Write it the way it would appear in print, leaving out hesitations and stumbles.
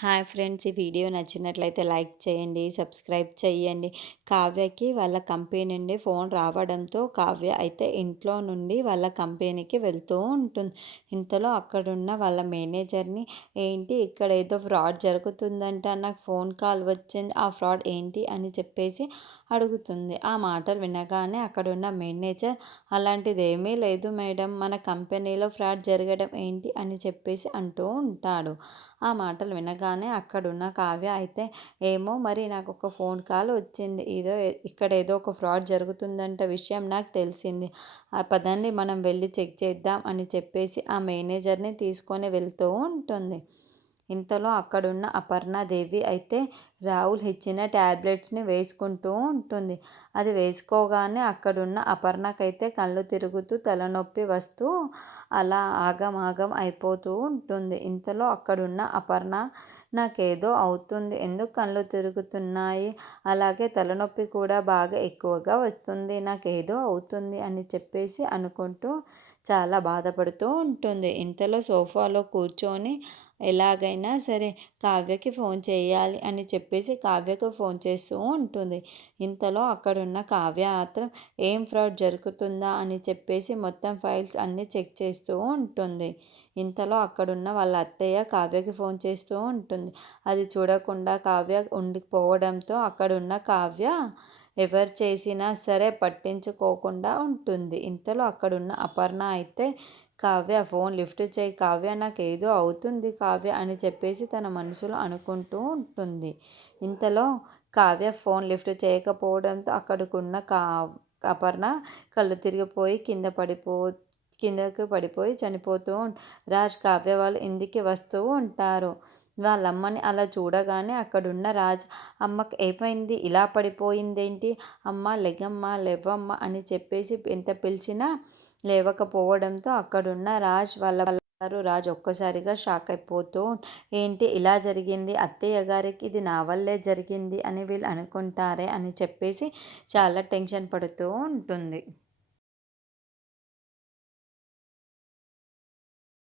Hi friends! ఈ video నచ్చినట్లయితే like చేయండి, సబ్స్క్రైబ్ చేయండి. కావ్యకి వాళ్ళ కంపెనీ నుండి ఫోన్ రావడంతో కావ్య అయితే ఇంట్లో నుండి వాళ్ళ కంపెనీకి వెళ్తూ ఉంటుంది. ఇంతలో అక్కడున్న వాళ్ళ మేనేజర్‌ని, "ఏంటి ఇక్కడ ఏదో ఫ్రాడ్ జరుగుతుందంట, నాకు ఫోన్ కాల్ వచ్చింది. ఆ ఫ్రాడ్ ఏంటి?" అని చెప్పేసి అడుగుతుంది. ఆ మాటలు వినగానే అక్కడున్న మేనేజర్, "అలాంటిదేమీ లేదు మేడం, మన కంపెనీలో ఫ్రాడ్ జరగడం ఏంటి?" అని చెప్పేసి అంటూ ఉంటాడు. ఆ మాటలు వినగానే అక్కడున్న కావ్య అయితే, "ఏమో మరి నాకొక ఫోన్ కాల్ వచ్చింది. ఇక్కడేదో ఒక ఫ్రాడ్ జరుగుతుందంట విషయం నాకు తెలిసింది. పదండి మనం వెళ్లి చెక్ చేద్దాం" అని చెప్పేసి ఆ మేనేజర్‌ని తీసుకొని వెళ్తూ ఉంటుంది. ఇంతలో అక్కడున్న అపర్ణాదేవి అయితే రాహుల్ ఇచ్చిన టాబ్లెట్స్‌ని వేసుకుంటూ ఉంటుంది. అది వేసుకోగానే అక్కడున్న అపర్ణకైతే కళ్ళు తిరుగుతూ, తలనొప్పి వస్తూ అలా ఆగమాగం అయిపోతూ ఉంటుంది. ఇంతలో అక్కడున్న అపర్ణ, "నాకేదో అవుతుంది. ఎందుకు కళ్ళు తిరుగుతున్నాయి? అలాగే తలనొప్పి కూడా బాగా ఎక్కువగా వస్తుంది. నాకేదో అవుతుంది" అని చెప్పేసి అనుకుంటూ చాలా బాధపడుతూ ఉంటుంది. ఇంతలో సోఫాలో కూర్చొని ఎలాగైనా సరే కావ్యకి ఫోన్ చేయాలి అని చెప్పేసి కావ్యకు ఫోన్ చేస్తూ ఉంటుంది. ఇంతలో అక్కడున్న కావ్య మాత్రం ఏం ఫ్రాడ్ జరుగుతుందా అని చెప్పేసి మొత్తం ఫైల్స్ అన్నీ చెక్ చేస్తూ ఉంటుంది. ఇంతలో అక్కడున్న వాళ్ళ అత్తయ్య కావ్యకి ఫోన్ చేస్తూ ఉంటుంది. అది చూడకుండా కావ్య ఉండిపోవడంతో అక్కడున్న కావ్య ఎవరు చేసినా సరే పట్టించుకోకుండా ఉంటుంది. ఇంతలో అక్కడున్న అపర్ణ అయితే, "కావ్య ఫోన్ లిఫ్ట్ చేయి కావ్య, నాకేదో అవుతుంది కావ్య" అని చెప్పేసి తన మనసులో అనుకుంటూ ఉంటుంది. ఇంతలో కావ్య ఫోన్ లిఫ్ట్ చేయకపోవడంతో అక్కడికున్న అపర్ణ కళ్ళు తిరిగిపోయి కిందకి పడిపోయి చనిపోతూ రాజ్, కావ్య వాళ్ళు ఇంటికి వస్తూ ఉంటారు. వాళ్ళమ్మని అలా చూడగానే అక్కడున్న రాజ్, "అమ్మకి ఏమైంది? ఇలా పడిపోయిందేంటి? అమ్మ లెగమ్మా, లెవ్వమ్మా" అని చెప్పేసి ఎంత పిలిచినా లేవకపోవడంతో అక్కడున్న రాజ్ ఒక్కసారిగా షాక్ అయిపోతూ, "ఏంటి ఇలా జరిగింది? అత్తయ్య గారికి ఇది నా వల్లే జరిగింది అని వీళ్ళు అనుకుంటారే" అని చెప్పేసి చాలా టెన్షన్ పడుతూ ఉంటుంది.